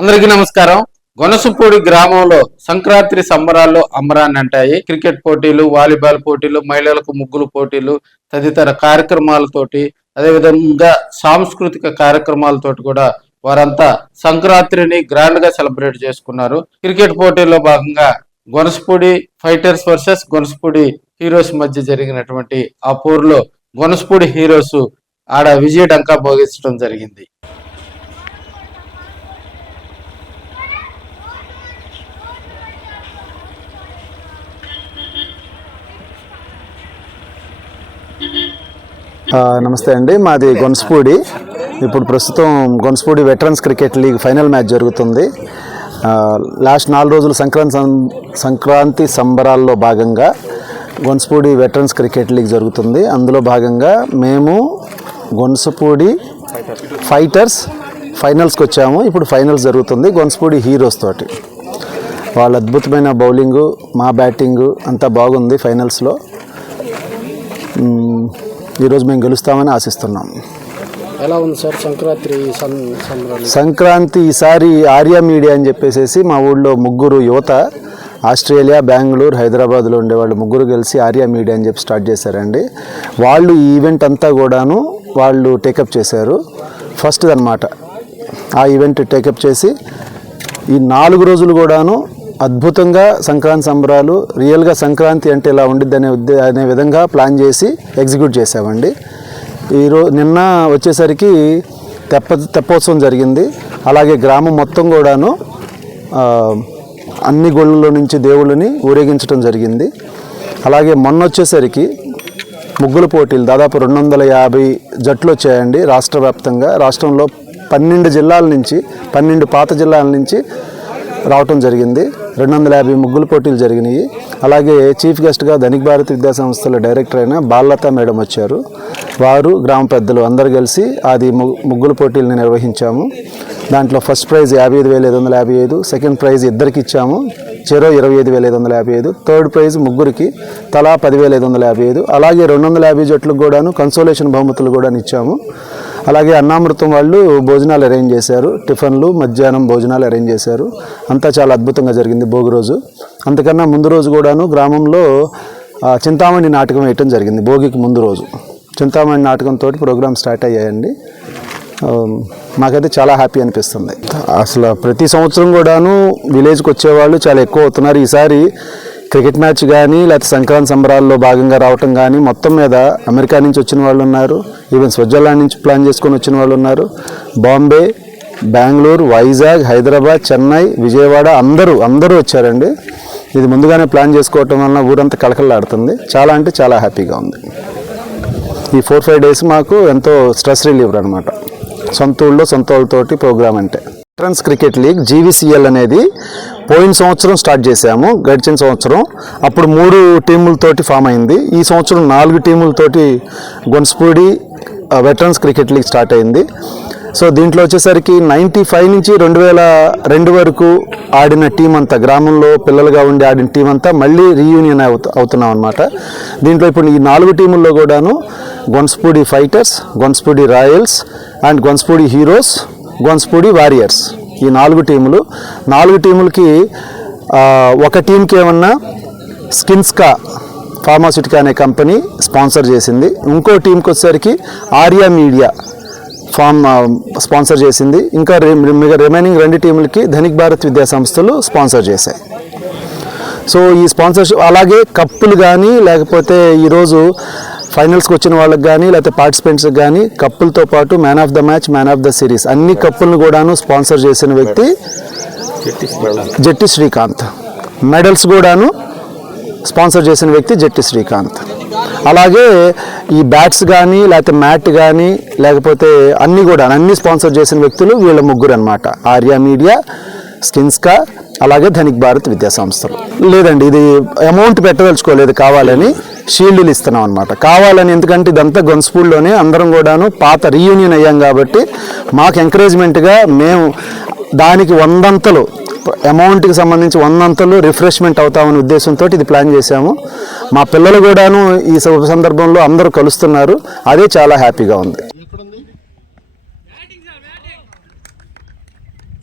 అందరికీ నమస్కారం. గొనసపూడి గ్రామంలో సంక్రాంతి సంబరాల్లో అమరాన్ని అంటాయి. క్రికెట్ పోటీలు, వాలీబాల్ పోటీలు, మహిళలకు ముగ్గులు పోటీలు తదితర కార్యక్రమాలతోటి, అదేవిధంగా సాంస్కృతిక కార్యక్రమాలతోటి కూడా వారంతా సంక్రాంతిని గ్రాండ్ గా సెలబ్రేట్ చేసుకున్నారు. క్రికెట్ పోటీల్లో భాగంగా Gonasapudi fighters versus Gonasapudi heroes మధ్య జరిగినటువంటి ఆ పోరులో గొనసపూడి హీరోస్ ఆడ విజయ డంకా భోగించడం జరిగింది. నమస్తే అండి, మాది గొనసపూడి. ఇప్పుడు ప్రస్తుతం Gonasapudi veterans cricket league final match జరుగుతుంది. లాస్ట్ 4 రోజులు సంక్రాంతి సంబరాల్లో భాగంగా గొనసపూడి వెటరన్స్ క్రికెట్ లీగ్ జరుగుతుంది. అందులో భాగంగా మేము గొనసపూడి ఫైటర్స్ ఫైనల్స్కి వచ్చాము. ఇప్పుడు ఫైనల్స్ జరుగుతుంది గొనసపూడి హీరోస్ తోటి. వాళ్ళ అద్భుతమైన బౌలింగు, మా బ్యాటింగు అంతా బాగుంది. ఫైనల్స్లో ఈరోజు మేము గెలుస్తామని ఆశిస్తున్నాం. ఎలా ఉంది సార్ సంక్రాంతి? ఈసారి ఆర్యా మీడియా అని చెప్పేసి మా ఊళ్ళో ముగ్గురు యువత ఆస్ట్రేలియా, బెంగళూరు, హైదరాబాద్లో ఉండేవాళ్ళు ముగ్గురు కలిసి ఆర్యా మీడియా అని చెప్పి స్టార్ట్ చేశారండి. వాళ్ళు ఈ ఈవెంట్ అంతా కూడాను వాళ్ళు టేకప్ చేశారు. ఫస్ట్ అనమాట ఆ ఈవెంట్ టేకప్ చేసి ఈ 4 రోజులు కూడాను అద్భుతంగా సంక్రాంతి సంబరాలు, రియల్గా సంక్రాంతి అంటే ఇలా ఉండిద్ది అనే విధంగా ప్లాన్ చేసి ఎగ్జిక్యూట్ చేసామండి. నిన్న వచ్చేసరికి తెప్పోత్సవం జరిగింది. అలాగే గ్రామం మొత్తం కూడాను అన్ని గుళ్ళలో నుంచి దేవుళ్ళని ఊరేగించడం జరిగింది. అలాగే మొన్న వచ్చేసరికి ముగ్గుల పోటీలు దాదాపు 250 జట్లు వచ్చాయండి రాష్ట్ర వ్యాప్తంగా. రాష్ట్రంలో 12 జిల్లాల నుంచి, 12 పాత జిల్లాల నుంచి రావటం జరిగింది. 250 ముగ్గుల పోటీలు జరిగినాయి. అలాగే చీఫ్ గెస్ట్గా ధనిక్ భారత్ విద్యాసంస్థల డైరెక్టర్ అయిన బాలలత మేడం వచ్చారు. వారు, గ్రామ పెద్దలు అందరు కలిసి అది ముగ్గుల పోటీలను నిర్వహించాము. దాంట్లో ఫస్ట్ ప్రైజ్ 55,555, సెకండ్ ప్రైజ్ ఇద్దరికి ఇచ్చాము, చెరో 25,555, థర్డ్ ప్రైజ్ ముగ్గురికి తలా 10,555. అలాగే 250 జట్లకు కూడాను కన్సోలేషన్ బహుమతులు కూడా ఇచ్చాము. అలాగే అన్నామృతం వాళ్ళు భోజనాలు అరేంజ్ చేశారు, టిఫిన్లు, మధ్యాహ్నం భోజనాలు అరేంజ్ చేశారు. అంతా చాలా అద్భుతంగా జరిగింది భోగి రోజు. అంతకన్నా ముందు రోజు కూడాను గ్రామంలో చింతామణి నాటకం వేయటం జరిగింది. భోగికి ముందు రోజు చింతామణి నాటకంతో ప్రోగ్రామ్ స్టార్ట్ అయ్యాయండి. మాకైతే చాలా హ్యాపీ అనిపిస్తుంది. అసలు ప్రతి సంవత్సరం కూడాను విలేజ్కి వచ్చేవాళ్ళు చాలా ఎక్కువ అవుతున్నారు. ఈసారి క్రికెట్ మ్యాచ్ కానీ లేకపోతే సంక్రాంతి సంబరాల్లో భాగంగా రావటం కానీ మొత్తం మీద అమెరికా నుంచి వచ్చిన వాళ్ళు ఉన్నారు, ఈవెన్ స్విట్జర్లాండ్ నుంచి ప్లాన్ చేసుకొని వచ్చిన వాళ్ళు ఉన్నారు, బాంబే, బెంగళూరు, వైజాగ్, హైదరాబాద్, చెన్నై, విజయవాడ అందరూ వచ్చారండి. ఇది ముందుగానే ప్లాన్ చేసుకోవటం వలన ఊరంతా కళకళలాడుతుంది. చాలా అంటే చాలా హ్యాపీగా ఉంది. ఈ 4-5 డేస్ మాకు ఎంతో స్ట్రెస్ రిలీవర్ అనమాట. సొంత ఊళ్ళో సొంత వాళ్ళతోటి ప్రోగ్రామ్ అంటే. వెటరన్స్ క్రికెట్ లీగ్ GVCL అనేది పోయిన సంవత్సరం స్టార్ట్ చేశాము. గడిచిన సంవత్సరం అప్పుడు 3 టీములతోటి ఫామ్ అయింది. ఈ సంవత్సరం 4 టీములతోటి Gonasapudi veterans cricket league start అయింది. సో దీంట్లో వచ్చేసరికి 95 నుంచి 2002 వరకు ఆడిన టీం అంతా, గ్రామంలో పిల్లలుగా ఉండి ఆడిన టీం అంతా మళ్ళీ రీయూనియన్ అవుతున్నాం అనమాట. దీంట్లో ఇప్పుడు ఈ 4 టీముల్లో కూడాను Gonasapudi fighters, Gonasapudi Royals and Gonasapudi heroes, Gonasapudi warriors, ఈ 4 టీములకి ఒక టీంకి ఏమన్నా స్కిన్స్కా ఫార్మాస్యూటికా అనే కంపెనీ స్పాన్సర్ చేసింది. ఇంకో టీంకి వచ్చేసరికి ఆర్యా మీడియా స్పాన్సర్ చేసింది. ఇంకా రిమైనింగ్ 2 టీములకి ధనిక్ భారత్ విద్యాసంస్థలు స్పాన్సర్ చేశాయి. సో ఈ స్పాన్సర్షిప్, అలాగే కప్పులు కానీ లేకపోతే ఈరోజు ఫైనల్స్కి వచ్చిన వాళ్ళకి కానీ లేకపోతే పార్టిసిపెంట్స్కి కానీ కప్పులతో పాటు man of the match, man of the series అన్ని కప్పులను కూడాను స్పాన్సర్ చేసిన వ్యక్తి జట్టి శ్రీకాంత్. మెడల్స్ కూడాను స్పాన్సర్ చేసిన వ్యక్తి జట్టి శ్రీకాంత్. అలాగే ఈ బ్యాట్స్ కానీ లేకపోతే మ్యాట్ కానీ లేకపోతే అన్ని స్పాన్సర్ చేసిన వ్యక్తులు వీళ్ళ ముగ్గురు అనమాట. ఆర్యా మీడియా, స్కిన్స్కా, అలాగే ధనిక్ భారత్ విద్యాసంస్థలు. లేదండి, ఇది అమౌంట్ పెట్టదలుచుకోలేదు, కావాలని షీల్డ్లు ఇస్తున్నాం అనమాట. కావాలని, ఎందుకంటే ఇదంతా గొనసపూడిలోనే అందరం కూడాను పాత రీయూనియన్ అయ్యాం కాబట్టి మాకు ఎంకరేజ్మెంట్గా మేము దానికి 100 అమౌంట్కి సంబంధించి 100 రిఫ్రెష్మెంట్ అవుతామనే ఉద్దేశంతో ఇది ప్లాన్ చేశాము. మా పిల్లలు కూడాను ఈ సందర్భంలో అందరూ కలుస్తున్నారు. అదే చాలా హ్యాపీగా ఉంది.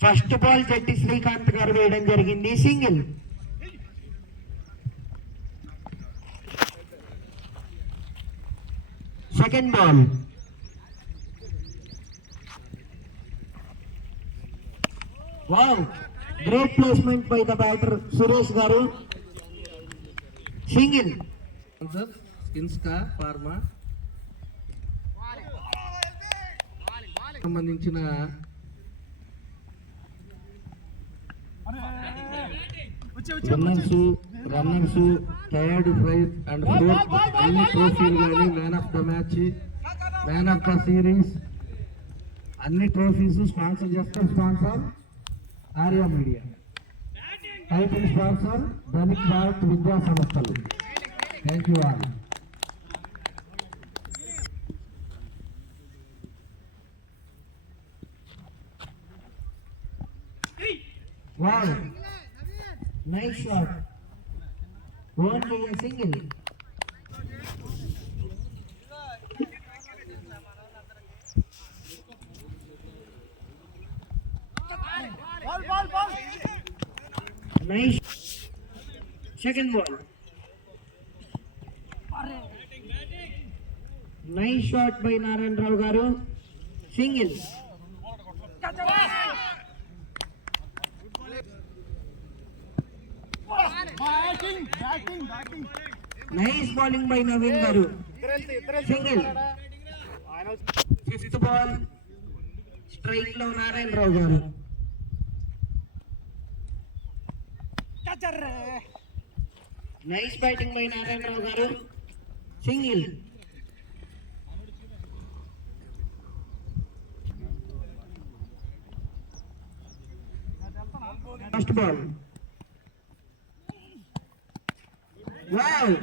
ఫస్ట్ బాల్ జట్టి శ్రీకాంత్ గారు వేయడం జరిగింది, single. Second ball. Wow, great placement by the batter Suresh గారు, సింగిల్. ఇన్స్కా ఫార్మా సంబంధించిన runners third prize and fourth అన్ని ట్రోఫీలు కానీ man of the match, man of the series అన్ని ట్రోఫీస్ స్పాన్సర్ చేస్తారు. Sponsor Arya media, title sponsor Dhanik Bharat విద్యా సంస్థలు. Thank you all. Wow, nice shot. Only a single. Nice. Second ball. Nice shot by Narayan Rao garu. Single. Nice bowling by Naveen garu. Single. Fifth ball. Strike lo Narayan Rao garu. Nice batting by Narayan Rao garu. Single. First ball. Wow,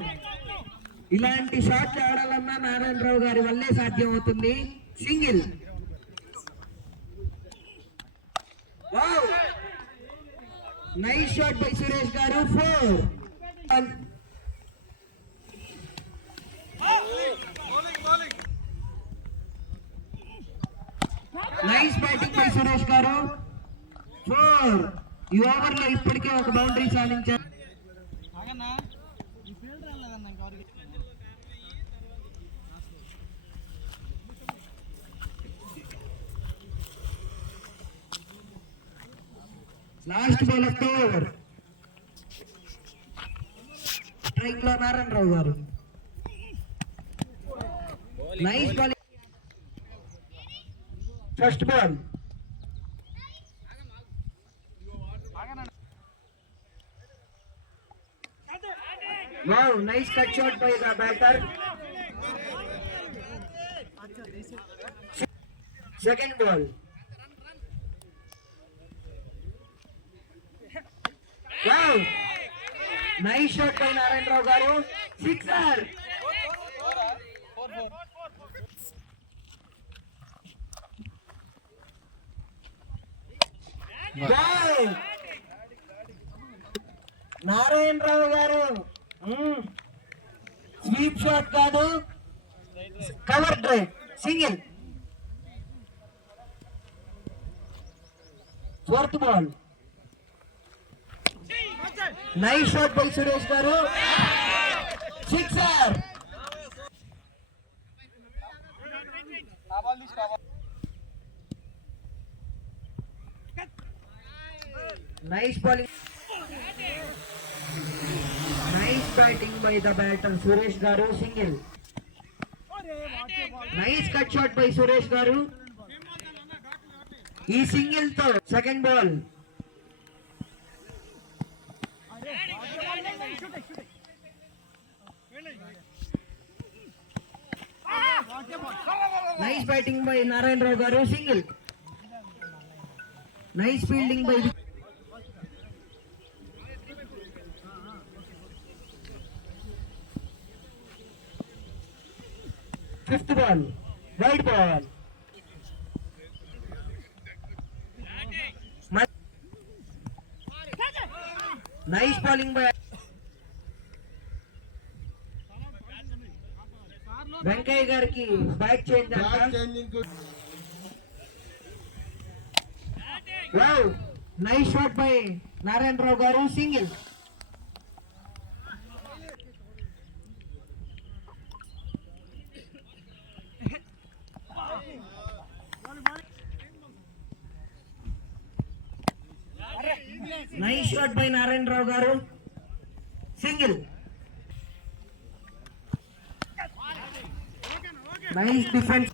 ఇలాంటి షాట్లు ఆడాలన్నా నారాయణరావు గారి వల్లే సాధ్యం అవుతుంది. Single. Wow, nice shot by Suresh గారు. 4. Nice batting by Suresh గారు. 4. ఈ over లో ఇప్పటికే ఒక బౌండరీ సాధించారు. Last ball of the over. Strike లో నారాయణ రావు గారు. Nice ball. First ball. Wow, nice cut shot by the batter. Second ball. Wow, nice shot by Narayan Rao garu. Sixer. Wow, Narayan Rao garu. Sweep shot కాదు, cover drive. Single. Fourth ball. Nice shot by Suresh garu. Sixer. Nice bowling. Nice batting by the batter Suresh garu. Single. Nice cut shot by Suresh garu. ఈ single తో second ball. Nice batting by Narayana Rao garu. Single. Nice fielding by fifth ball. Wide ball. Nice bowling by Venkayya గారికి. Back change అంట. Wow, nice shot by Narayan Rao garu, single. Nice shot by Narayan Rao garu, single. Nice defense.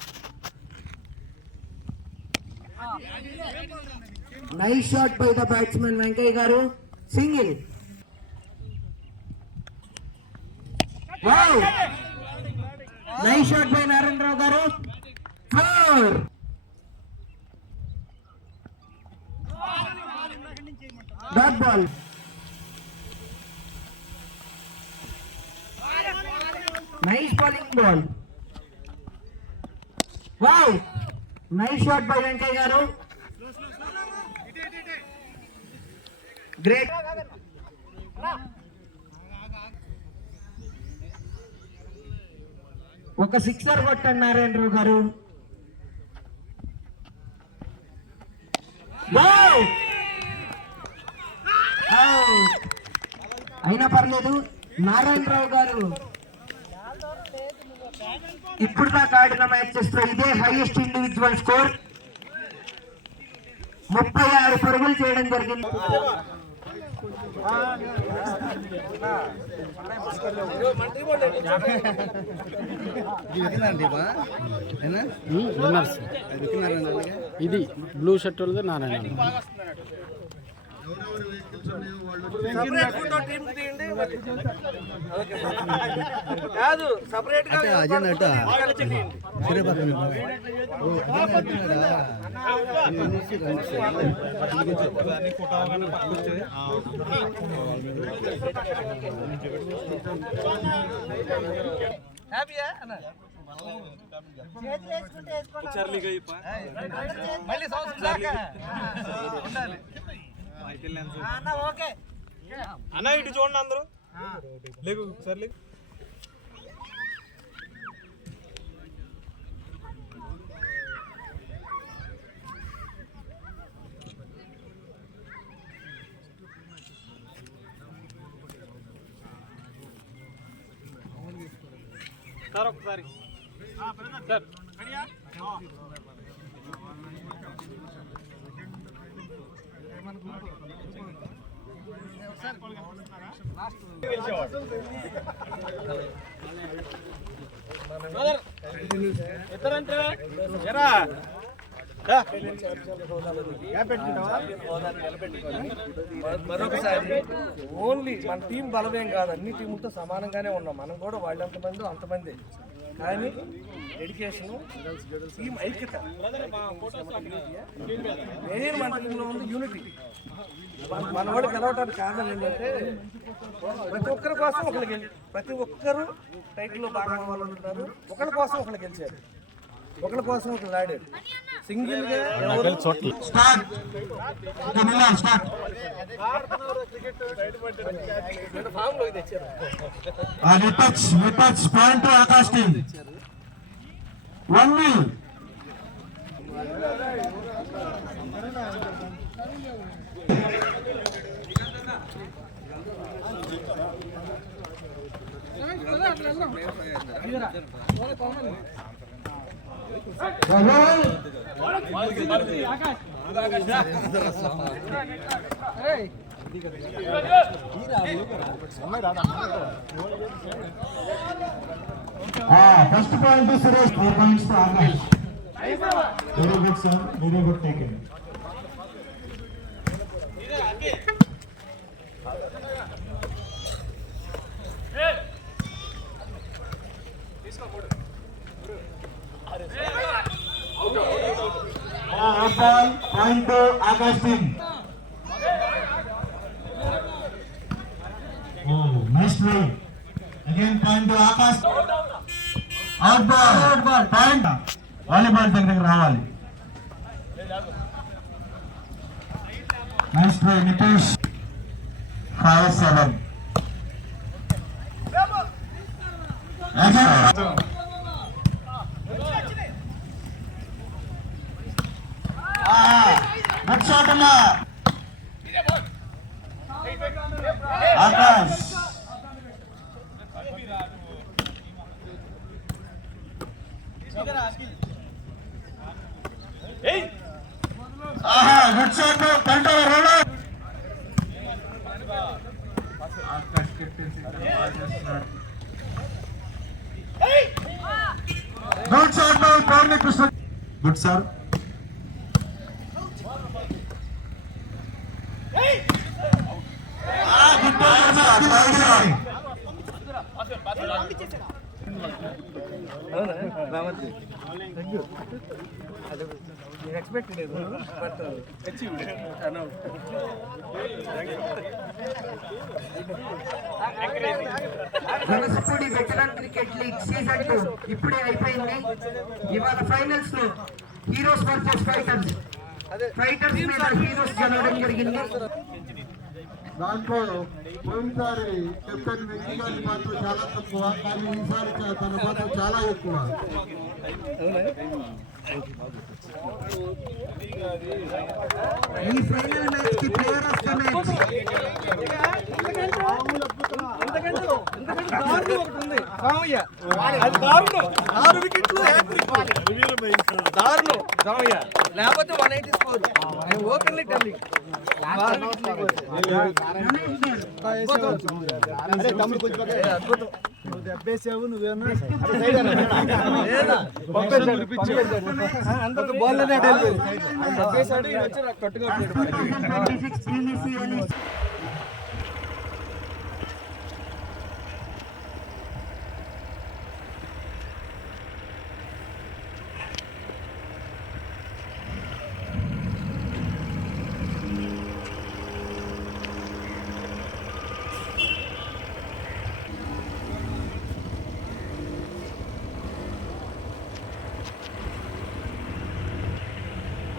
Nice shot by the batsman Venkay garu, single. Wow, nice shot by Narayan Rao garu, 4. Dot ball. Nice bowling ball. Wow, nice shot by Venkay garu. Great. ఒక sixer కొట్టండి నారాయణ రావు గారు. అయినా పర్లేదు, నారాయణరావు గారు ఇప్పుడు దాకా ఆడిన matches లో ఇదే హైయెస్ట్ ఇండివిజువల్ స్కోర్. 36 పరుగులు చేయడం జరిగింది. ఇది బ్లూ షర్ట్ వాళ్ళది నారాయణ. కాదు సపరేట్ గా హ్యాపీయా అన్న చేతులు వేసుకుంటే వేసుకోండి మళ్ళీ సంవత్సరం దాకా ఉండాలి అన్న. ఓకే అన్న, ఇటు చూడండి అందరూ. లేకు ఒకసారి లేకు. సార్ ఒకసారి సార్ మరొకసారి ఓన్లీ మన టీం బలమేం కాదు, అన్ని టీములతో సమానంగానే ఉన్నాం. మనం కూడా వాళ్ళు ఎంతమంది అంతమంది, కానీ డెడికేషను, టీం ఐక్యత మెయిన్ మన టీంలో ఉంది. యూనిటీ మన వాడు గెలవడానికి కారణం ఏంటంటే ప్రతి ఒక్కరి కోసం ఒకరు ప్రతి ఒక్కరు టైటిల్లో బాగా వాళ్ళు ఉంటారు. ఒకరి కోసం ఒకరు గెలిచారు, ఒకరి కోసం ఒకరు ఆడారు. సింగిల్ గా Akash team 1-0. First point to Suresh, 4 points to Akash. Very good, sir. Very good taken. Out ball, point to Akash team. Oh, nice play. Again point to Akash. Out ball, point. Volleyball దగ్గరికి రావాలి. Nice play, Nitish. 5-7. Again. Good shot అమ్మా ఆకాష్. ఆహా good shot control roller. Akash good shot Pourni Krishna. Good sir. Ganasapudi veteran cricket league season 2 ఇప్పుడే అయిపోయింది. ఇవాళ finals లో heroes versus fighters మీద heroes గెలవడం జరిగింది. దాంట్లో పోయినసారి కెప్టెన్ వెంకీ గారి పాత్ర చాలా తక్కువ, కానీ ఈసారి తన పాత్ర చాలా ఎక్కువ. ఈ ఫైనల్ మ్యాచ్ కి ప్లేయర్ ఆఫ్ ద మ్యాచ్ లేకపోతే 180 స్కోర్. ఓపెన్లీ టెల్లింగ్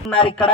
ఉన్నారు ఇక్కడ.